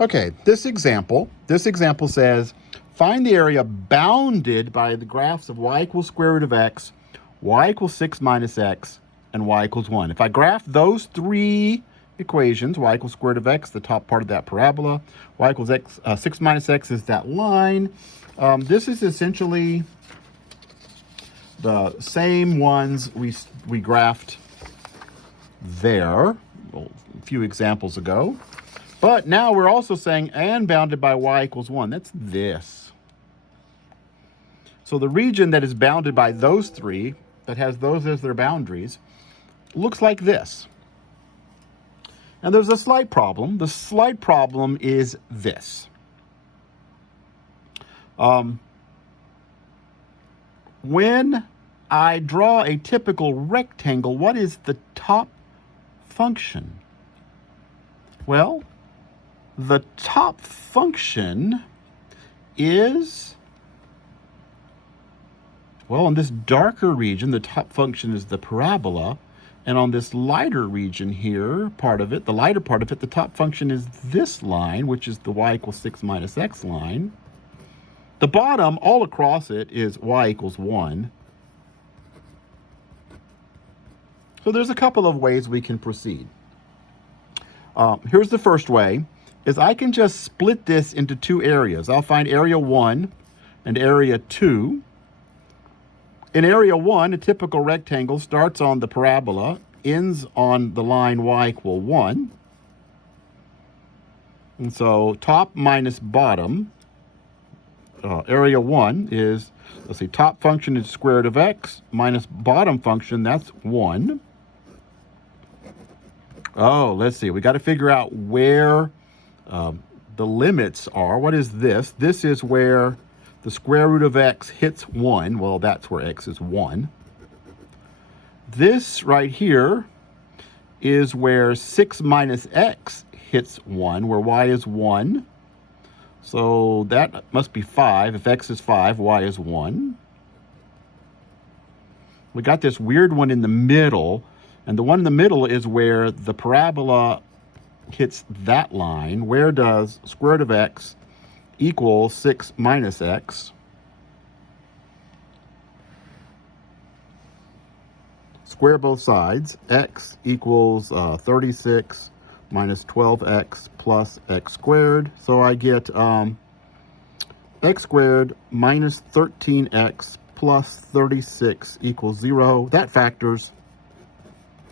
Okay, this example says, find the area bounded by the graphs of y equals square root of x, y equals 6 minus x, and y equals 1. If I graph those three equations, y equals square root of x, the top part of that parabola, y equals x, 6 minus x is that line. This is essentially the same ones we graphed there a few examples ago. But now we're also saying and bounded by y equals 1. That's this. So the region that is bounded by those three, that has those as their boundaries, looks like this. And there's a slight problem. The slight problem is this. When I draw a typical rectangle, what is the top function? Well, the top function is, well, in this darker region, the top function is the parabola. And on this lighter region here, part of it, the lighter part of it, the top function is this line, which is the y equals 6 minus x line. The bottom, all across it, is y equals 1. So there's a couple of ways we can proceed. Here's the first way, is I can just split this into two areas. I'll find area 1 and area 2. In area 1, a typical rectangle starts on the parabola, ends on the line y equal 1. And so top minus bottom, area 1 is, let's see, top function is square root of x minus bottom function, that's 1. Oh, let's see. We got to figure out where the limits are. What is this? This is where the square root of x hits 1. Well, that's where x is 1. This right here is where 6 minus x hits 1, where y is 1. So that must be 5. If x is 5, y is 1. We got this weird one in the middle. And the one in the middle is where the parabola hits that line. Where does square root of x equal 6 minus x? Square both sides. X equals 36 minus 12x plus x squared. So I get x squared minus 13x plus 36 equals 0. That factors,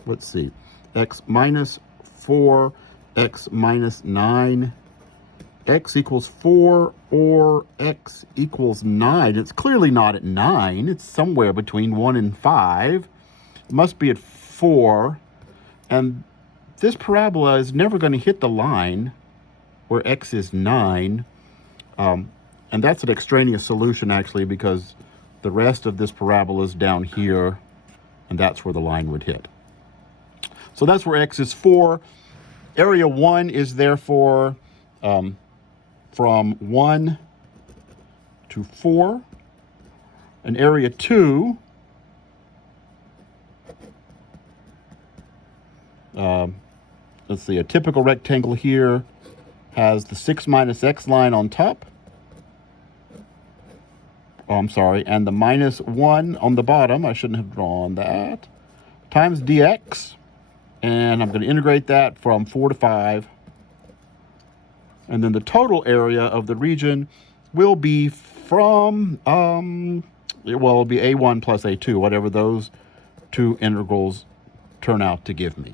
let's see, x minus 4, x minus 9, x equals 4, or x equals 9. It's clearly not at 9. It's somewhere between 1 and 5. It must be at 4. And this parabola is never going to hit the line where x is 9. And that's an extraneous solution, actually, because the rest of this parabola is down here, and that's where the line would hit. So that's where x is 4. Area 1 is therefore from 1 to 4. And area 2, let's see, a typical rectangle here has the 6 minus x line on top. Oh, I'm sorry, and the minus 1 on the bottom. I shouldn't have drawn that. Times dx. And I'm going to integrate that from 4 to 5. And then the total area of the region will be from, well, it'll be a1 plus a2, whatever those two integrals turn out to give me.